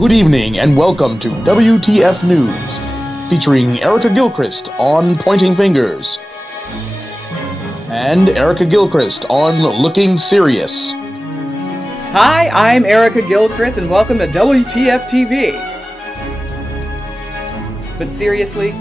Good evening and welcome to WTF News, featuring Erica Gilchrist on Pointing Fingers and Erica Gilchrist on Looking Serious. Hi, I'm Erica Gilchrist and welcome to WTF TV. But seriously,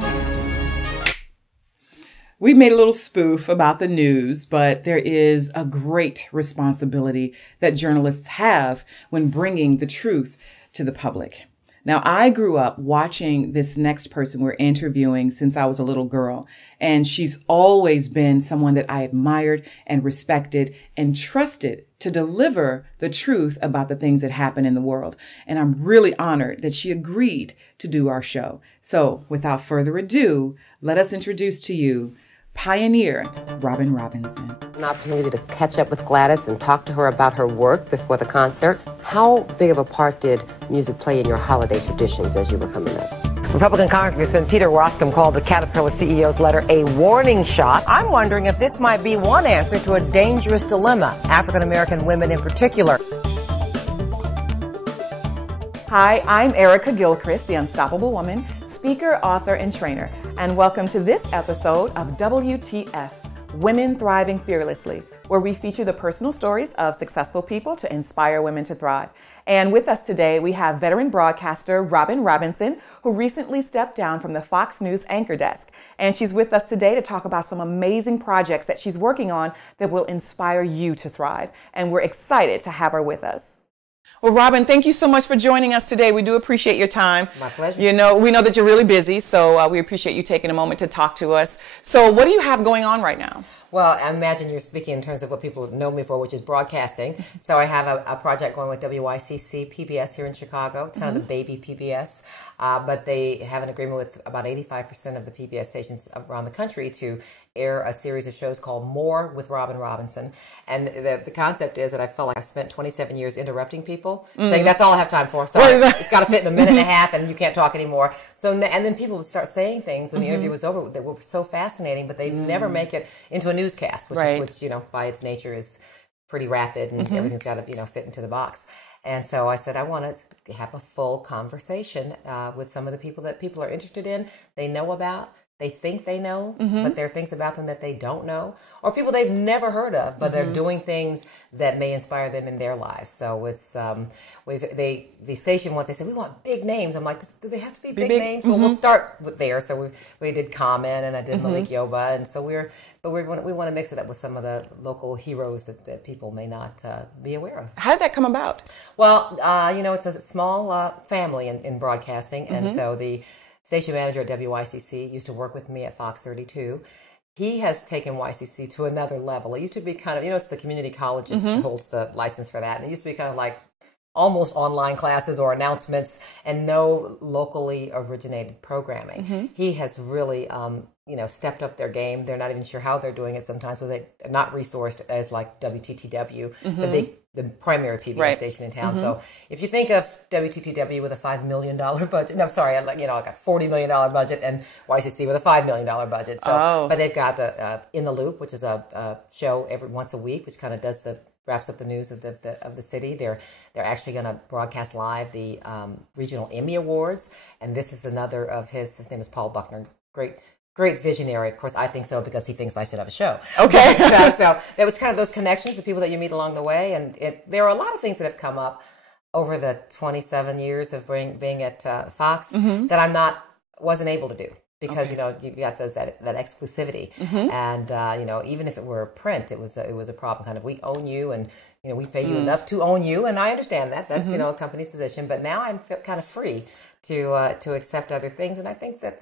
we made a little spoof about the news, but there is a great responsibility that journalists have when bringing the truth to the public. Now, I grew up watching this next person we're interviewing since I was a little girl, and she's always been someone that I admired and respected and trusted to deliver the truth about the things that happen in the world. And I'm really honored that she agreed to do our show. So without further ado, let us introduce to you pioneer Robin Robinson. An opportunity to catch up with Gladys and talk to her about her work before the concert. How big of a part did music play in your holiday traditions as you were coming up? Republican Congressman Peter Roscom called the Caterpillar CEO's letter a warning shot. I'm wondering if this might be one answer to a dangerous dilemma, African-American women in particular. Hi, I'm Erica Gilchrist, the Unstoppable Woman, speaker, author, and trainer, and welcome to this episode of WTF, Women Thriving Fearlessly, where we feature the personal stories of successful people to inspire women to thrive. And with us today, we have veteran broadcaster Robin Robinson, who recently stepped down from the Fox News anchor desk. And she's with us today to talk about some amazing projects that she's working on that will inspire you to thrive. And we're excited to have her with us. Well, Robin, thank you so much for joining us today. We do appreciate your time. My pleasure. You know, we know that you're really busy, so we appreciate you taking a moment to talk to us. So what do you have going on right now? Well, I imagine you're speaking in terms of what people know me for, which is broadcasting. So I have a project going with WYCC PBS here in Chicago. It's kind of the baby PBS. But they have an agreement with about 85% of the PBS stations around the country to air a series of shows called More with Robin Robinson. And the concept is that I felt like I spent 27 years interrupting people, saying that's all I have time for. Sorry, it's got to fit in a minute and a half and you can't talk anymore. So, and then people would start saying things when the interview was over that were so fascinating, but they never make it into a newscast, which, you know, by its nature is pretty rapid and everything's got to, you know, fit into the box. And so I said, I want to have a full conversation with some of the people that people are interested in, they know about, they think they know, but there are things about them that they don't know, or people they've never heard of, but they're doing things that may inspire them in their lives. So it's the station they said we want big names. I'm like, do they have to be big names? Well, we'll start with there. So we did Common and I did Malik Yoba, and so we want to mix it up with some of the local heroes that people may not be aware of. How did that come about? Well, you know, it's a small family in broadcasting, and so the station manager at WYCC used to work with me at Fox 32. He has taken YCC to another level. It used to be kind of, you know, it's the community colleges that holds the license for that. And it used to be kind of like almost online classes or announcements and no locally originated programming. He has really, you know, stepped up their game. They're not even sure how they're doing it sometimes, so they're not resourced as like WTTW, the primary PBS station in town. So if you think of WTTW with a $5 million budget, no, I'm sorry, like, you know, like a $40 million budget, and YCC with a $5 million budget. So, but they've got the In the Loop, which is a show once a week, which kind of wraps up the news of the city. They're actually going to broadcast live the regional Emmy Awards, and this is another of his name is Paul Buckner, great visionary. Of course, I think so because he thinks I should have a show. Okay. so there was kind of those connections, the people that you meet along the way. And there are a lot of things that have come up over the 27 years of being at Fox that I wasn't able to do. Because, you know, you got that exclusivity. And, you know, even if it were print, it was a problem. Kind of, we own you and, you know, we pay you enough to own you. And I understand that. That's, you know, a company's position. But now I'm kind of free to accept other things. And I think that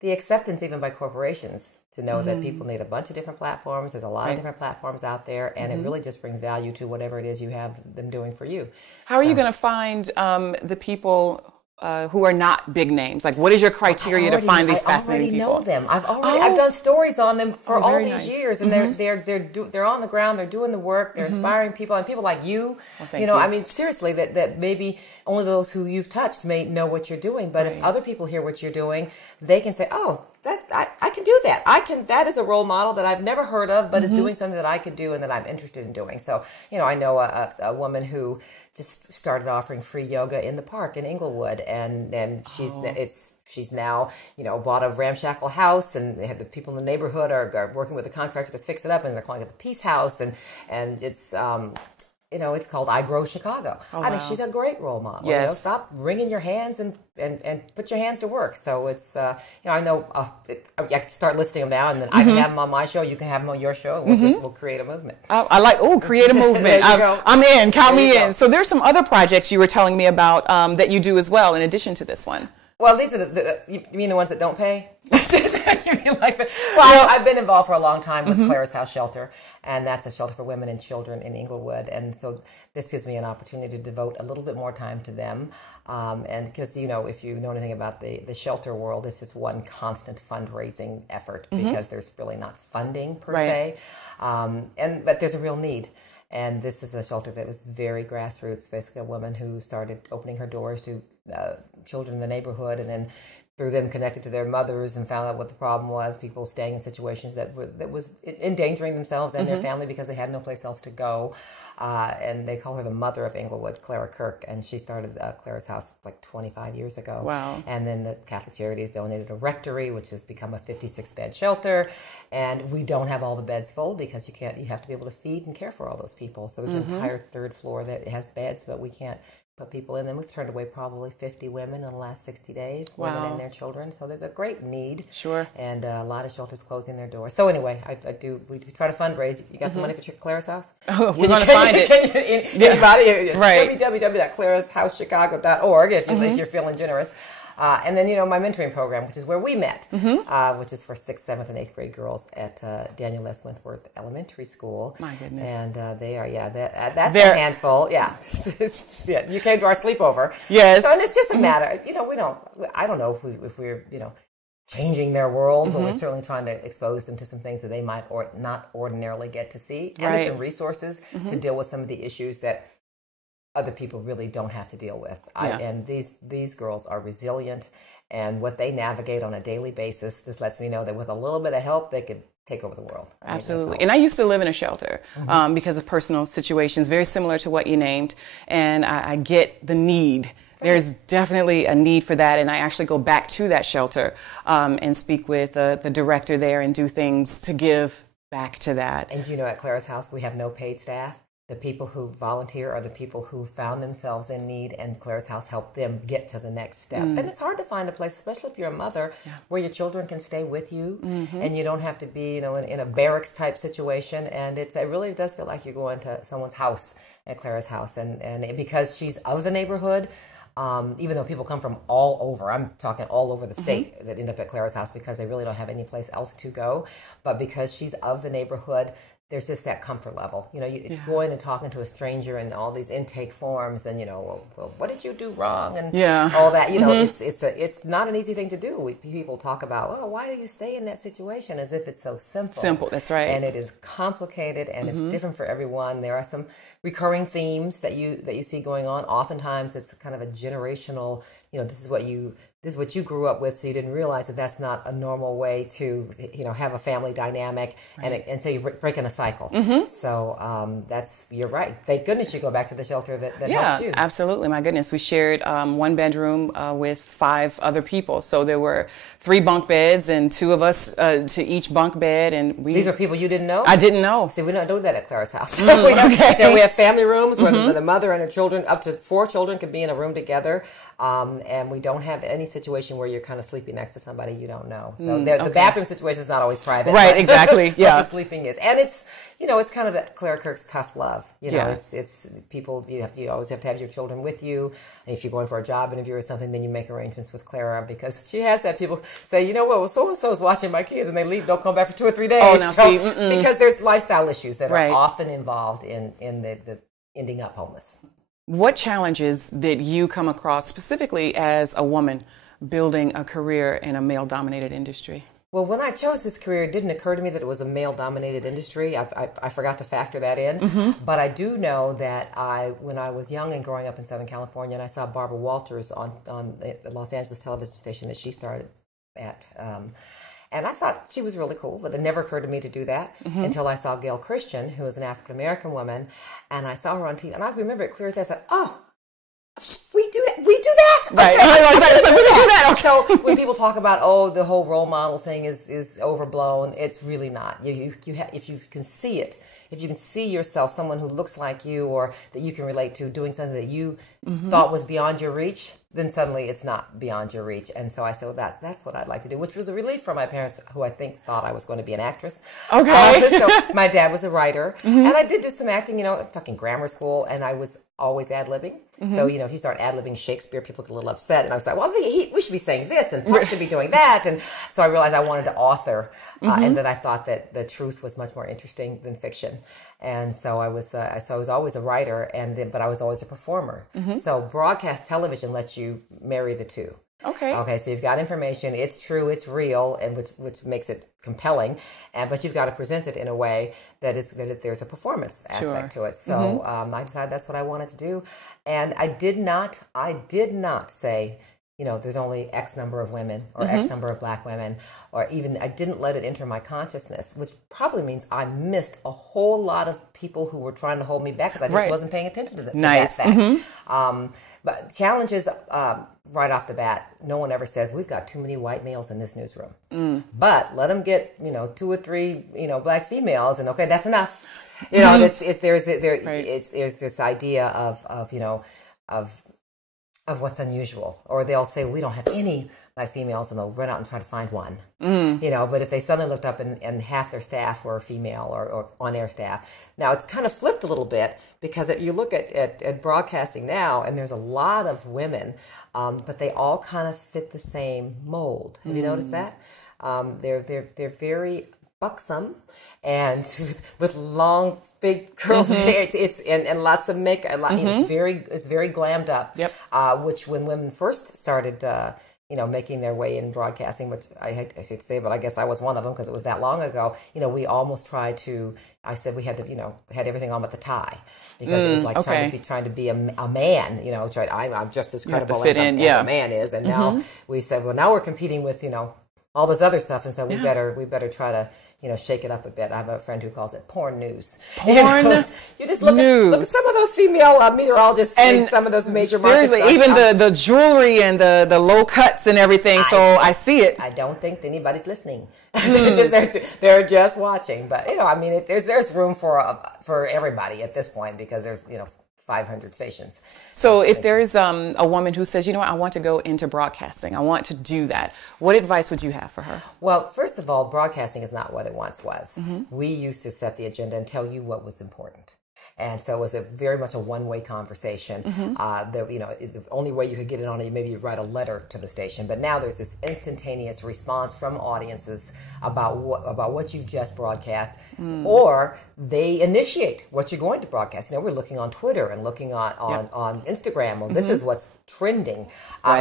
the acceptance even by corporations to know that people need a bunch of different platforms. There's a lot of different platforms out there, and it really just brings value to whatever it is you have them doing for you. How are you going to find the people who are not big names? Like, what is your criteria to find these fascinating people? I already know them. I've done stories on them for all these years, and they're on the ground. They're doing the work. They're inspiring people, and people like you. Well, you know, I mean, seriously, that maybe only those who you've touched may know what you're doing. But if other people hear what you're doing, they can say, "Oh, I can do that. That is a role model that I've never heard of, but is doing something that I could do and that I'm interested in doing. So, I know a woman who just started offering free yoga in the park in Inglewood, and she's now, bought a ramshackle house, and they have the people in the neighborhood are working with the contractor to fix it up, and they're calling it the Peace House, and it's it's called I Grow Chicago. I think she's a great role model. Yes. Stop wringing your hands and put your hands to work. So it's, I know I can start listing them now, and then I can have them on my show. You can have them on your show. We'll create a movement. I like, create a movement. I'm in. Count me in. So there's some other projects you were telling me about that you do as well, in addition to this one. Well, these are you mean the ones that don't pay? I've been involved for a long time with Clara's House Shelter, and that's a shelter for women and children in Inglewood. And so this gives me an opportunity to devote a little bit more time to them. And because, if you know anything about the shelter world, it's just one constant fundraising effort because there's really not funding per se. But there's a real need. And this is a shelter that was very grassroots, basically a woman who started opening her doors to children in the neighborhood, and then through them connected to their mothers and found out what the problem was, people staying in situations that was endangering themselves and their family because they had no place else to go. And they call her the mother of Inglewood, Clara Kirk, and she started Clara's House like 25 years ago. Wow. And then the Catholic Charities donated a rectory, which has become a 56-bed shelter. And we don't have all the beds full because you have to be able to feed and care for all those people. So there's an entire third floor that has beds, but we can't put people in them. We've turned away probably 50 women in the last 60 days, women and their children. So there's a great need. Sure. And a lot of shelters closing their doors. So anyway, we try to fundraise. You got some money for Clara's House? We're going to find it. Anybody? Right. www.clarashousechicago.org if you're feeling generous. And then, my mentoring program, which is where we met, which is for 6th, 7th, and 8th grade girls at Daniel S. Wentworth Elementary School. My goodness. And they are, that's a handful. Yeah. You came to our sleepover. Yes. So, and it's just a matter, I don't know if we're, changing their world, but we're certainly trying to expose them to some things that they might not ordinarily get to see. And some resources to deal with some of the issues that other people really don't have to deal with. And these girls are resilient, and what they navigate on a daily basis, this lets me know that with a little bit of help, they could take over the world. Absolutely. And I used to live in a shelter because of personal situations, very similar to what you named, and I get the need. There's definitely a need for that, and I actually go back to that shelter and speak with the director there and do things to give back to that. And at Clara's House, we have no paid staff. The people who volunteer are the people who found themselves in need, and Clara's House helped them get to the next step. And it's hard to find a place, especially if you're a mother, where your children can stay with you, and you don't have to be, in a barracks type situation. And it really does feel like you're going to someone's house at Clara's House, and because she's of the neighborhood. Even though people come from all over, I'm talking all over the state that end up at Clara's House because they really don't have any place else to go. But because she's of the neighborhood, there's just that comfort level. You go in and talking to a stranger and all these intake forms and, well, what did you do wrong? And all that, it's not an easy thing to do. People talk about, why do you stay in that situation as if it's so simple? Simple, that's right. And it is complicated and it's different for everyone. There are some recurring themes that you see going on. Oftentimes it's kind of a generational, this is what you grew up with, so you didn't realize that that's not a normal way to, have a family dynamic, and so you're breaking a cycle. So you're right. Thank goodness you go back to the shelter that helped you. Absolutely. My goodness. We shared one bedroom with 5 other people. So there were 3 bunk beds and 2 of us to each bunk bed. And these are people you didn't know? I didn't know. See, we don't do that at Clara's House. We have family rooms where the mother and her children, up to 4 children, could be in a room together. And we don't have any situation where you're kind of sleeping next to somebody you don't know. So the bathroom situation is not always private. Right, exactly. Yeah. But the sleeping is. And it's, it's kind of that Clara Kirk's tough love. It's people, you always have to have your children with you. And if you're going for a job interview or something, then you make arrangements with Clara because she has had people say, so-and-so is watching my kids and they leave, don't come back for 2 or 3 days. Oh, no, because there's lifestyle issues that are often involved in the ending up homeless. What challenges did you come across specifically as a woman building a career in a male-dominated industry? Well, when I chose this career, it didn't occur to me that it was a male-dominated industry. I forgot to factor that in. But I do know that when I was young and growing up in Southern California, and I saw Barbara Walters on the Los Angeles television station that she started at, And I thought she was really cool, but it never occurred to me to do that until I saw Gail Christian, who is an African-American woman, and I saw her on TV, and I remember it clear as day. I said, oh, we do that. Right. Okay. We do that. Okay. So when people talk about, oh, the whole role model thing is overblown, it's really not. If you can see it, if you can see yourself, someone who looks like you or that you can relate to doing something that you thought was beyond your reach, then suddenly it's not beyond your reach. And so I said, well, that's what I'd like to do, which was a relief for my parents, who I think thought I was going to be an actress. Okay. So my dad was a writer, and I did do some acting, fucking grammar school, and I was always ad-libbing. So, if you start ad-libbing Shakespeare, people get a little upset. And I was like, well, we should be saying this, and Puck should be doing that. And so I realized I wanted to author, and that I thought that the truth was much more interesting than fiction. And so I was always a writer, but I was always a performer. So broadcast television lets you marry the two. Okay, so you've got information, it's true, it's real, and which makes it compelling, but you've got to present it in a way that there's a performance aspect to it. So I decided that's what I wanted to do, and I did not say, there's only X number of women or X number of black women, or even I didn't let it enter my consciousness, which probably means I missed a whole lot of people who were trying to hold me back because I just wasn't paying attention to that fact. But challenges, right off the bat, no one ever says we've got too many white males in this newsroom. But let them get 2 or 3 black females, and okay, that's enough. There's this idea of what's unusual, or they'll say we don't have any black females, and they'll run out and try to find one. But if they suddenly looked up and half their staff were female or on-air staff. Now it's kind of flipped a little bit, because you look at broadcasting now, and there's a lot of women, but they all kind of fit the same mold. Have you noticed that? They're very buxom and with long, big curls of hair. It's and lots of makeup. It's very glammed up. Which when women first started, making their way in broadcasting, which I hate to say, but I guess I was one of them because it was that long ago. We almost tried to. I said we had to, had everything on but the tie, because it was like trying to be a man. I'm just as credible as a man is, and now we said, well, now we're competing with all this other stuff, and so we better try to shake it up a bit. I have a friend who calls it porn news. You just look at some of those female meteorologists and some of those major markets. Seriously, even the jewelry and the low cuts and everything. I see it. I don't think anybody's listening. They're just watching. But there's room for everybody at this point, because there's 500 stations. So if there's a woman who says, I want to go into broadcasting, I want to do that, what advice would you have for her? Well, first of all, broadcasting is not what it once was. We used to set the agenda and tell you what was important. And so it was very much a one-way conversation. The only way you could get it on it, maybe you write a letter to the station. But now there's this instantaneous response from audiences about what you've just broadcast, or they initiate what you're going to broadcast. We're looking on Twitter and looking on Instagram. Well, this is what's trending,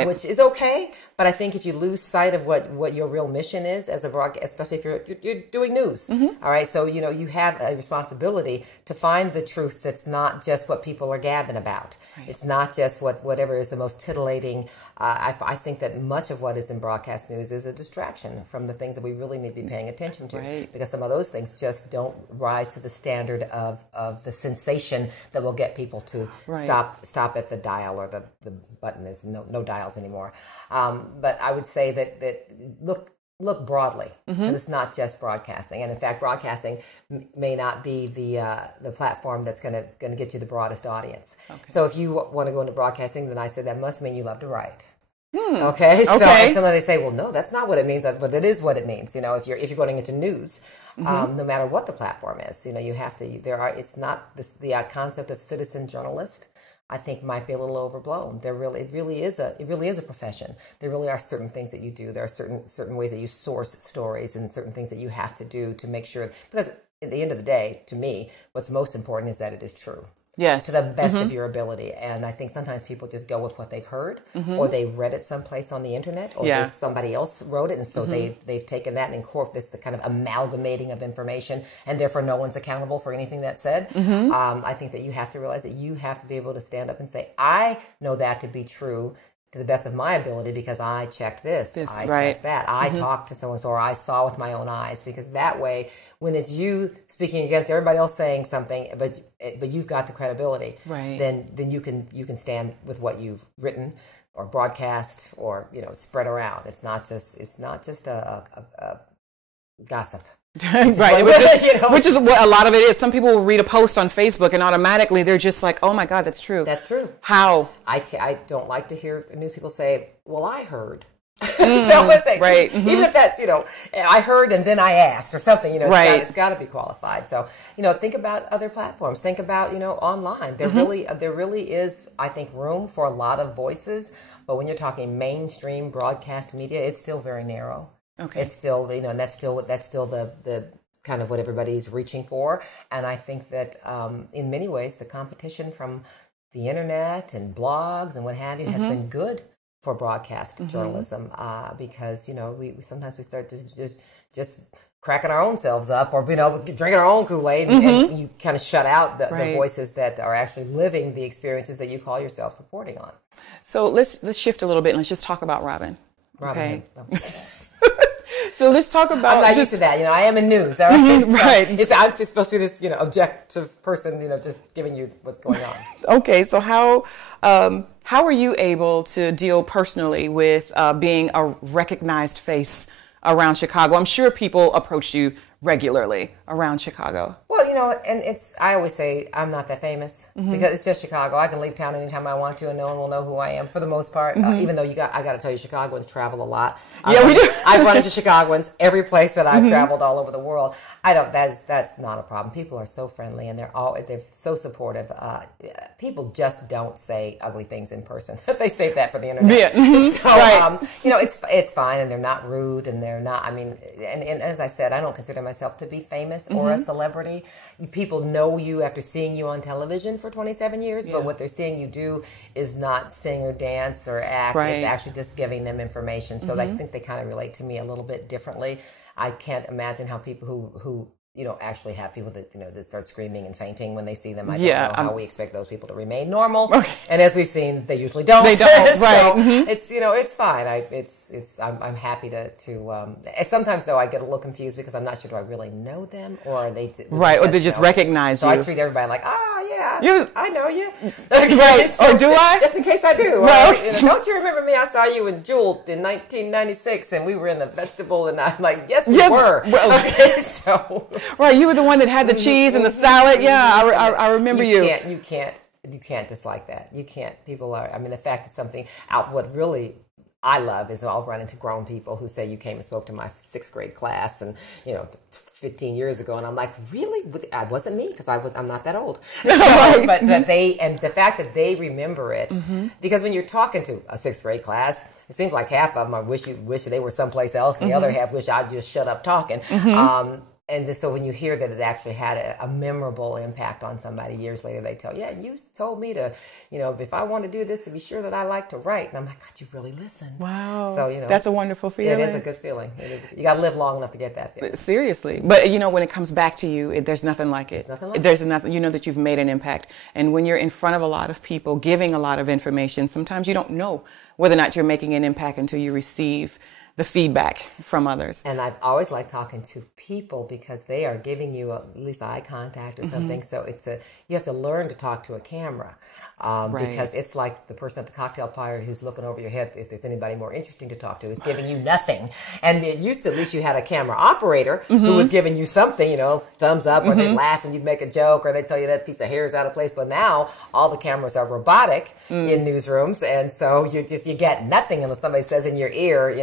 which is okay. But I think if you lose sight of what your real mission is as a broadcast, especially if you're doing news, all right. So you have a responsibility to find the truth that's not just what people are gabbing about. Right. It's not just whatever is the most titillating. I think that much of what is in broadcast news is a distraction from the things that we really need to be paying attention to, because some of those things just don't rise to the standard of the sensation that will get people to stop at the dial, or the button. Is no dials anymore. But I would say that look broadly, because it's not just broadcasting. And in fact, broadcasting may not be the platform that's going to get you the broadest audience. So if you want to go into broadcasting, then I said that must mean you love to write. Okay. So somebody say, well, no, that's not what it means, but it is what it means. If you're going into news, no matter what the platform is, you have to. It's not the concept of citizen journalist, I think, might be a little overblown. It really is a profession. There really are certain things that you do. There are certain ways that you source stories, and certain things that you have to do to make sure, because at the end of the day, to me, what's most important is that it is true. Yes. To the best of your ability. And I think sometimes people just go with what they've heard, or they read it someplace on the internet, or somebody else wrote it, and so they've taken that and incorporated the kind of amalgamating of information, and therefore no one's accountable for anything that's said. I think that you have to realize that you have to be able to stand up and say, I know that to be true, to the best of my ability because I checked this, I checked that, I talked to so-and-so, or I saw with my own eyes, because that way, when it's you speaking against everybody else saying something, but you've got the credibility, then you can stand with what you've written or broadcast or spread around. It's not just a gossip. Right, which is what a lot of it is. Some people will read a post on Facebook and automatically they're just like, "Oh my God, that's true." That's true. How? I don't like to hear news people say, "Well, I heard." So it's like, right. Even if that's I heard and then I asked or something. It's got to be qualified. So think about other platforms. Think about online. There really is, I think, room for a lot of voices. But when you're talking mainstream broadcast media, it's still very narrow. Okay. It's still, and that's still the kind of what everybody's reaching for. And I think that in many ways, the competition from the internet and blogs and what have you has been good for broadcast journalism because, we sometimes we start just cracking our own selves up or, drinking our own Kool-Aid and you kind of shut out the voices that are actually living the experiences that you call yourself reporting on. So let's shift a little bit and let's just talk about Robin. Okay. So let's talk about. I'm not used to that. I am in news. All right. Right. I'm just supposed to be this, objective person, just giving you what's going on. Okay. So how are you able to deal personally with being a recognized face around Chicago? I'm sure people approach you regularly around Chicago. Well, and I always say I'm not that famous because it's just Chicago. I can leave town anytime I want to and no one will know who I am for the most part. Even though I got to tell you, Chicagoans travel a lot. Yeah, we do. I've run into Chicagoans every place that I've traveled all over the world. That's not a problem. People are so friendly and they're so supportive. People just don't say ugly things in person. They save that for the internet. Yeah. So, it's fine and they're not rude and they're not, and as I said, I don't consider myself to be famous or a celebrity. People know you after seeing you on television for 27 years, but what they're seeing you do is not sing or dance or act. Right. It's actually just giving them information. So I think they kind of relate to me a little bit differently. I can't imagine how people who actually have people that, that start screaming and fainting when they see them. I don't know how we expect those people to remain normal. Okay. And as we've seen, they usually don't. They don't, right. So it's, it's fine. I'm happy to sometimes though I get a little confused because I'm not sure, do I really know them or are they right, or they just recognize you. So I treat everybody like, I know you. Right. So or do I? Just in case I do. Well, don't you remember me? I saw you in Jewel in 1996 and we were in the vegetable and I'm like, yes, we were. Well, okay, so... Right, you were the one that had the cheese and the salad. Yeah, I remember you. You can't dislike that. You can't. People are. The fact that something out. What really I love is I'll run into grown people who say you came and spoke to my 6th grade class and 15 years ago, and I'm like, really? It wasn't me because I'm not that old. So, but that the fact that they remember it, because when you're talking to a 6th grade class, it seems like half of them wish they were someplace else, and the other half wish I'd just shut up talking. And so when you hear that it actually had a memorable impact on somebody years later, they tell, you told me to, if I want to do this, to be sure that I like to write. And I'm like, God, you really listen. Wow. So, that's a wonderful feeling. It is a good feeling. You got to live long enough to get that feeling. Seriously. But, when it comes back to you, there's nothing like it. There's nothing, that you've made an impact. And when you're in front of a lot of people giving a lot of information, sometimes you don't know whether or not you're making an impact until you receive the feedback from others. And I've always liked talking to people because they are giving you at least eye contact or something. So you have to learn to talk to a camera because it's like the person at the cocktail party who's looking over your head if there's anybody more interesting to talk to. It's giving you nothing. And it used to, at least you had a camera operator who was giving you something, thumbs up, or they'd laugh and you'd make a joke, or they'd tell you that piece of hair is out of place. But now all the cameras are robotic in newsrooms. And so you get nothing unless somebody says in your ear,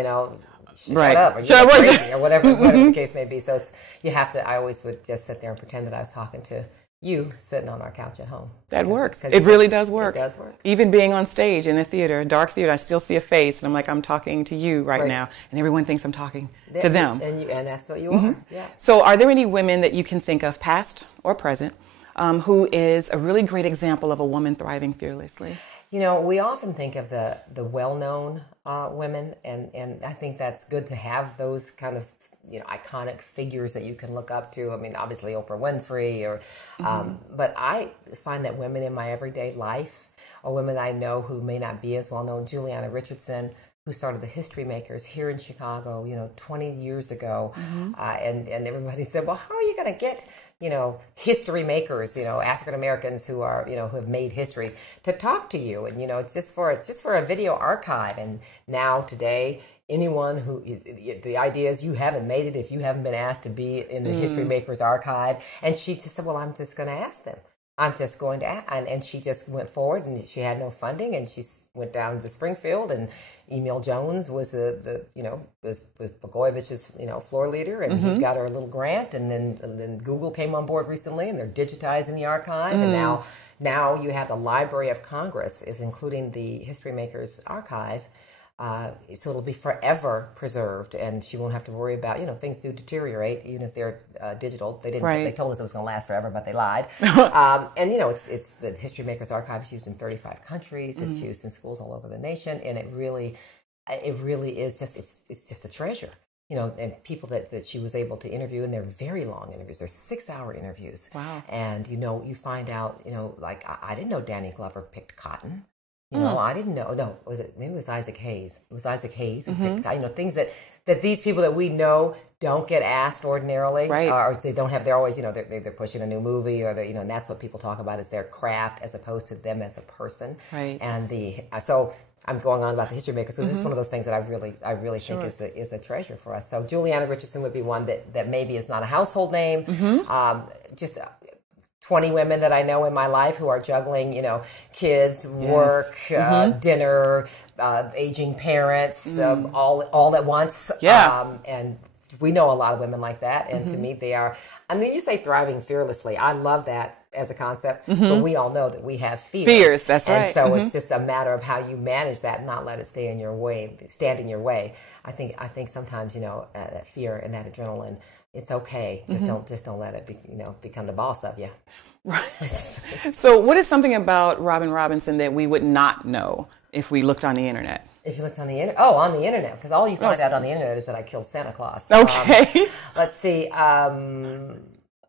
shut up, or you're crazy, or whatever the case may be. So I always would just sit there and pretend that I was talking to you sitting on our couch at home. That works. It really does work. It does work. Even being on stage in a theater, a dark theater, I still see a face, and I'm like, I'm talking to you right now, and everyone thinks I'm talking to them. And that's what you are. Yeah. So are there any women that you can think of, past or present, who is a really great example of a woman thriving fearlessly? We often think of the well-known women, and I think that's good to have those kind of iconic figures that you can look up to. Obviously Oprah Winfrey, but I find that women in my everyday life or women I know who may not be as well known. Juliana Richardson, who started the History Makers here in Chicago, 20 years ago. And everybody said, well, how are you going to get, history makers, African Americans who are, who have made history to talk to you? And, it's just for a video archive. And now today, anyone who is, the idea is you haven't made it if you haven't been asked to be in the History Makers archive. And she just said, well, I'm just going to ask them. I'm just going to ask. And she just went forward, and she had no funding, and she went down to Springfield, and Emil Jones was was Blagojevich's, floor leader, and he got her a little grant, and then Google came on board recently, and they're digitizing the archive, and now you have the Library of Congress is including the History Makers archive. So it'll be forever preserved, and she won't have to worry about, things do deteriorate, even if they're digital. They didn't. Right. They told us it was going to last forever, but they lied. And it's the History Makers Archive is used in 35 countries. It's used in schools all over the nation, and it really is just it's just a treasure. And people that she was able to interview, and they're very long interviews. They're 6-hour interviews. Wow. And you find out, like I didn't know Danny Glover picked cotton. I didn't know. No, maybe it was Isaac Hayes. It was Isaac Hayes who picked, things that these people that we know don't get asked ordinarily, right? Or they don't have. They're always, they're pushing a new movie, or and that's what people talk about is their craft as opposed to them as a person, right? And so I'm going on about the History Makers, so this is one of those things that I really think is a treasure for us. So Juliana Richardson would be one that maybe is not a household name, just 20 women that I know in my life who are juggling, kids, work, dinner, aging parents, all at once. Yeah. And we know a lot of women like that. And to me, they are, you say thriving fearlessly. I love that as a concept, but we all know that we have fears. That's right. And so it's just a matter of how you manage that and not let it stand in your way. I think sometimes, that fear and that adrenaline, it's okay. Just don't let it become the boss of you. Right. So what is something about Robin Robinson that we would not know if we looked on the internet? If you looked on the internet, on the internet, because all you find out on the internet is that I killed Santa Claus. Okay. Let's see. I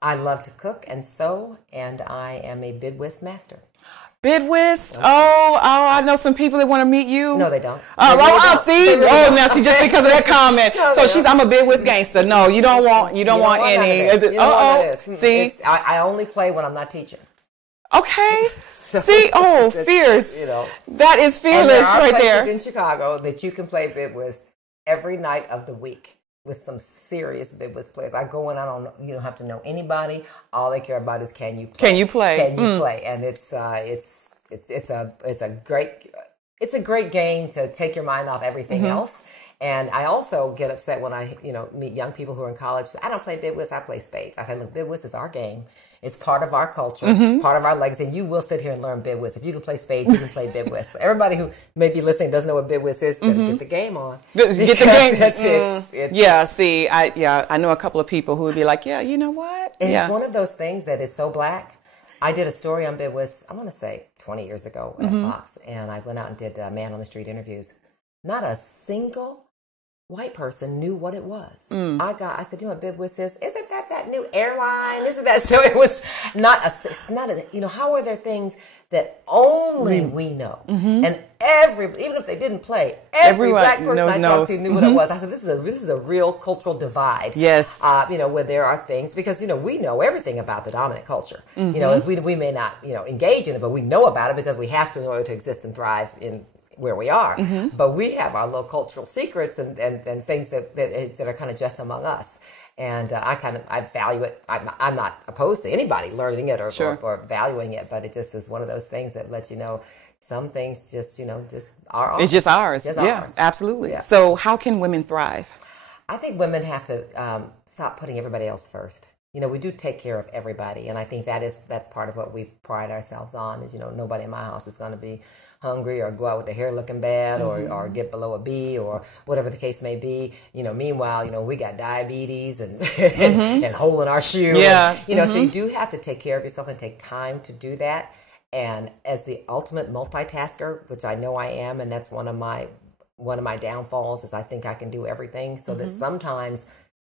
love to cook and sew, and I am a bid whist master. Bid whist? Oh, I know some people that want to meet you. No, they don't. See? Now see, just because of that comment. I'm a bid whist gangster. No, you don't want any. See? I only play when I'm not teaching. Okay. See? Oh, fierce. That is fearless right there. There are places in Chicago that you can play bid whist every night of the week with some serious bid whist players. I go in, you don't have to know anybody. All they care about is can you play? Can you play? Can you play? And it's a great game to take your mind off everything else. And I also get upset when I meet young people who are in college. I don't play bid whist, I play spades. I say, look, bid whist is our game. It's part of our culture, part of our legacy. And you will sit here and learn bid whist. If you can play spades, you can play bid whist. Everybody who may be listening doesn't know what bid whist is. Better get the game on. Get the game. Yeah. See, I know a couple of people who would be like, yeah, you know what? And it's one of those things that is so black. I did a story on bid whist, I want to say 20 years ago at Fox, and I went out and did man on the street interviews. Not a single white person knew what it was. I said, you know what bid whist is? Isn't that new airline? Isn't that? So it was how are there things that only we know? And even if they didn't play, every black person I talked to knew what it was. I said, this is a real cultural divide. Yes. Where there are things, because, we know everything about the dominant culture. If we may not, engage in it, but we know about it because we have to in order to exist and thrive in where we are. But we have our little cultural secrets and things that are kind of just among us. And I value it. I'm not opposed to anybody learning it or valuing it, but it just is one of those things that lets you know some things just are ours. It's just ours. Just yeah, ours. Absolutely. Yeah. So how can women thrive? I think women have to stop putting everybody else first. We do take care of everybody, and I think that's part of what we pride ourselves on is, nobody in my house is going to be hungry or go out with their hair looking bad or get below a B or whatever the case may be. Meanwhile, we got diabetes and and hole in our shoe. Yeah. So you do have to take care of yourself and take time to do that. And as the ultimate multitasker, which I know I am, and that's one of my downfalls is I think I can do everything, so that sometimes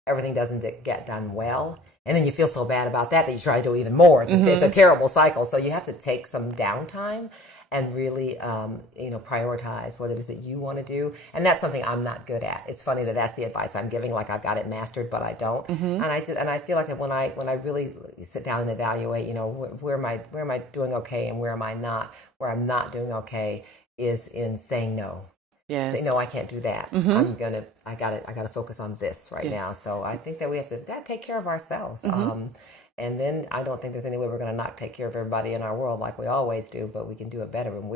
everything doesn't get done well. And then you feel so bad about that you try to do even more. It's a terrible cycle. So you have to take some downtime and really, prioritize what it is that you want to do. And that's something I'm not good at. It's funny that that's the advice I'm giving. Like I've got it mastered, but I don't. And I feel like when I really sit down and evaluate, where am I doing okay and where am I not? Where I'm not doing okay is in saying no. Yes. Say, no, I can't do that. I gotta focus on this now. So I think that we have to take care of ourselves. And then I don't think there's any way we're going to not take care of everybody in our world like we always do, but we can do it better when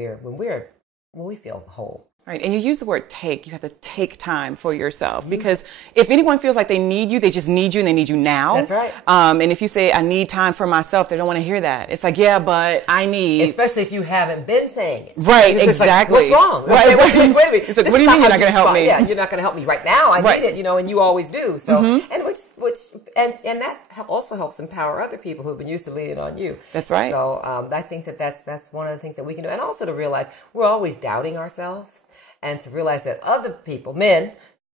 we feel whole. Right. And you use the word take. You have to take time for yourself, because if anyone feels like they need you, they just need you and they need you now. That's right. And if you say, I need time for myself, they don't want to hear that. It's like, yeah, but I need. Especially if you haven't been saying it. Right, exactly. Like, what's wrong? Right. Wait a minute. It's like, what do you mean you're not going to help me? Yeah, you're not going to help me right now. I need it, and you always do. So, and that also helps empower other people who've been used to leaning on you. That's right. So I think that's one of the things that we can do. And also to realize we're always doubting ourselves. And to realize that other people, men,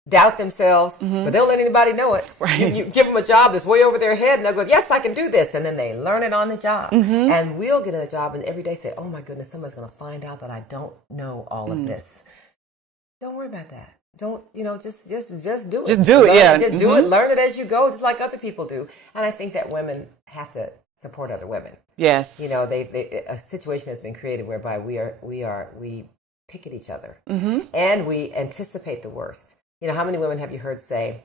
doubt themselves, but they'll let anybody know it. Right. You give them a job that's way over their head, and they'll go, yes, I can do this. And then they learn it on the job. And we'll get in a job and every day say, oh, my goodness, somebody's going to find out that I don't know all of this. Don't worry about that. Don't, just do it. Just do it, Just do it. Learn it as you go, just like other people do. And I think that women have to support other women. Yes. A situation has been created whereby we pick at each other, and we anticipate the worst. How many women have you heard say,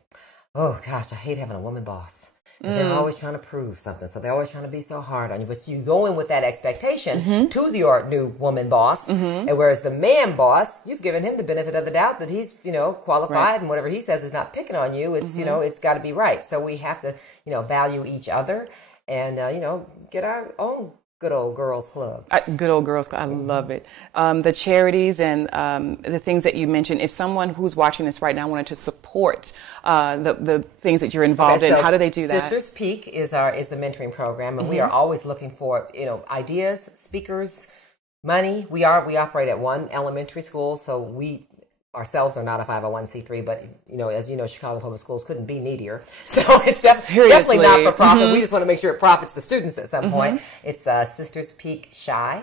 oh gosh, I hate having a woman boss, because they're always trying to prove something, so they're always trying to be so hard on you. But you go in with that expectation to your new woman boss, and whereas the man boss, you've given him the benefit of the doubt that he's qualified, and whatever he says is not picking on you. It's it's got to be right. So we have to value each other, and get our own good old girls club. Good old girls club. I love it. The charities and the things that you mentioned. If someone who's watching this right now wanted to support the things that you're involved in, how do they do that? Sisters Peak is the mentoring program, and we are always looking for ideas, speakers, money. We operate at one elementary school, so we ourselves are not a 501c3, but as you know, Chicago Public Schools couldn't be needier. So it's definitely not for profit. We just want to make sure it profits the students at some point. It's Sisters Peak Chi,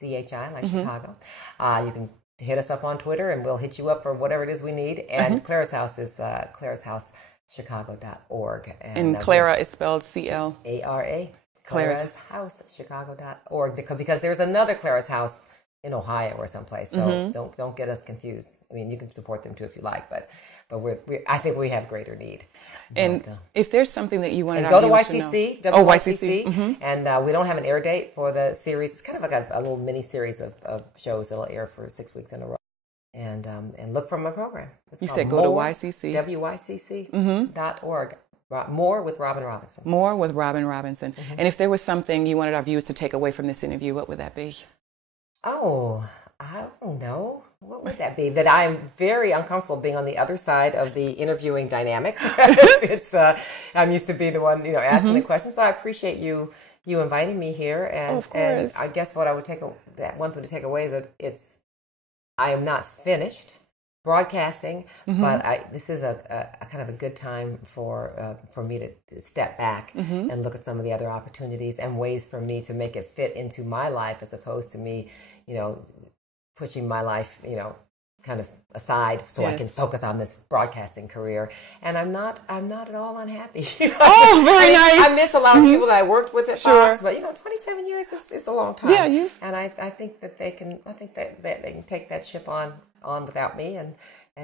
CHI, like Chicago. You can hit us up on Twitter, and we'll hit you up for whatever it is we need. And Clara's House is clara's.housechicago.org. And Clara is spelled C-L-A-R-A. Clara's House Chicago.org, because there's another Clara's House in Ohio or someplace. So don't get us confused. I mean, you can support them too if you like, but I think we have greater need. And if there's something that you want to go to YCC, YCC. And we don't have an air date for the series. It's kind of like a little mini series of shows that'll air for 6 weeks in a row. And look for my program. You said go to YCC. WYCC.org. More with Robin Robinson. More with Robin Robinson. And if there was something you wanted our viewers to take away from this interview, what would that be? Oh, I don't know. What would that be? That I'm very uncomfortable being on the other side of the interviewing dynamic. I'm used to being the one, asking the questions, but I appreciate you inviting me here. And I guess what I would one thing to take away is that I am not finished broadcasting, but this is a kind of a good time for me to step back and look at some of the other opportunities and ways for me to make it fit into my life, as opposed to me, pushing my life, kind of aside so I can focus on this broadcasting career. And I'm not at all unhappy. Oh, very nice. I miss a lot of people that I worked with at Fox, but 27 years is a long time. Yeah, and I think that they can. I think that they can take that ship on without me, and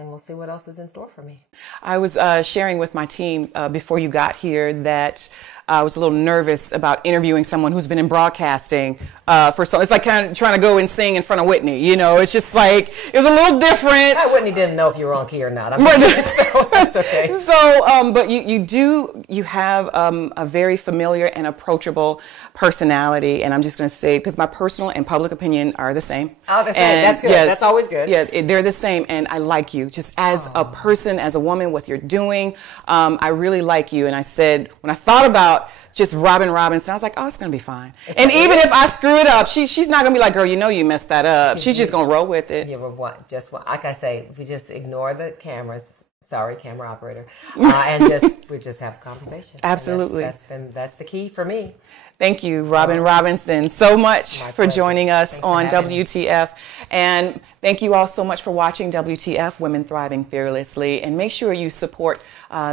we'll see what else is in store for me. I was sharing with my team before you got here that I was a little nervous about interviewing someone who's been in broadcasting for so. It's like kind of trying to go and sing in front of Whitney. It's just like it's a little different. Whitney didn't know if you were on key or not. So that's okay. So, but you have a very familiar and approachable personality, and I'm just going to say, because my personal and public opinion are the same. Oh, that's good. Yes, that's always good. Yeah, they're the same, and I like you just as a person, as a woman, what you're doing. I really like you, and I said when I thought about just Robin Robinson, I was like, oh, it's going to be fine. And even if I screw it up, she's not going to be like, girl, you messed that up. She's just going to roll with it. Yeah, like I say, if we just ignore the cameras, Sorry, camera operator. And we just have a conversation. Absolutely. That's the key for me. Thank you, Robin Robinson, so much for pleasure. joining us Thanks on for having me. WTF. And thank you all so much for watching WTF, Women Thriving Fearlessly. And make sure you support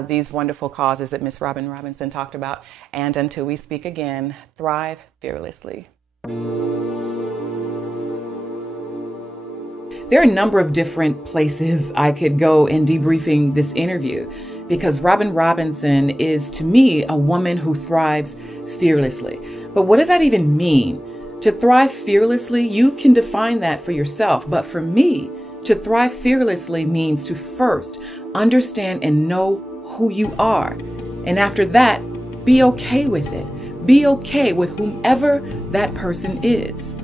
these wonderful causes that Miss Robin Robinson talked about. And until we speak again, thrive fearlessly. There are a number of different places I could go in debriefing this interview, because Robin Robinson is, to me, a woman who thrives fearlessly. But what does that even mean? To thrive fearlessly, you can define that for yourself. But for me, to thrive fearlessly means to first understand and know who you are. And after that, be okay with it. Be okay with whomever that person is.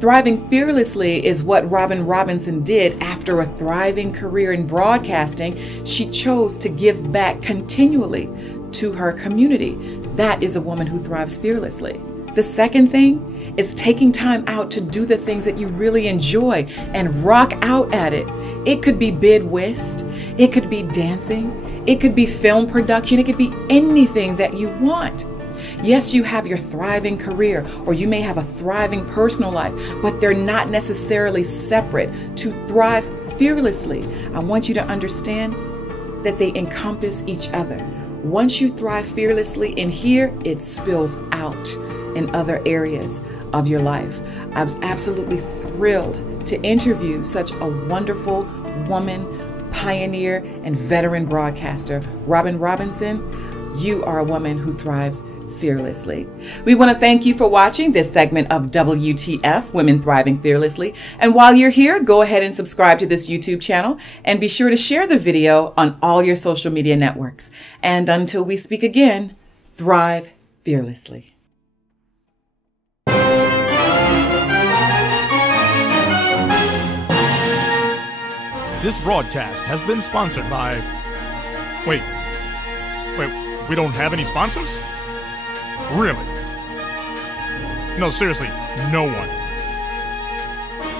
Thriving fearlessly is what Robin Robinson did after a thriving career in broadcasting. She chose to give back continually to her community. That is a woman who thrives fearlessly. The second thing is taking time out to do the things that you really enjoy and rock out at it. It could be bid whist, it could be dancing, it could be film production, it could be anything that you want. Yes, you have your thriving career, or you may have a thriving personal life, but they're not necessarily separate. To thrive fearlessly, I want you to understand that they encompass each other. Once you thrive fearlessly in here, it spills out in other areas of your life. I was absolutely thrilled to interview such a wonderful woman, pioneer, and veteran broadcaster. Robin Robinson, you are a woman who thrives fearlessly. We want to thank you for watching this segment of WTF, Women Thriving Fearlessly. And while you're here, go ahead and subscribe to this YouTube channel and be sure to share the video on all your social media networks. And until we speak again, thrive fearlessly. This broadcast has been sponsored by... Wait, we don't have any sponsors? Really? No, seriously, no one.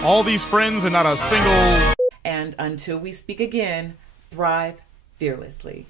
All these friends and not a single... And until we speak again, thrive fearlessly.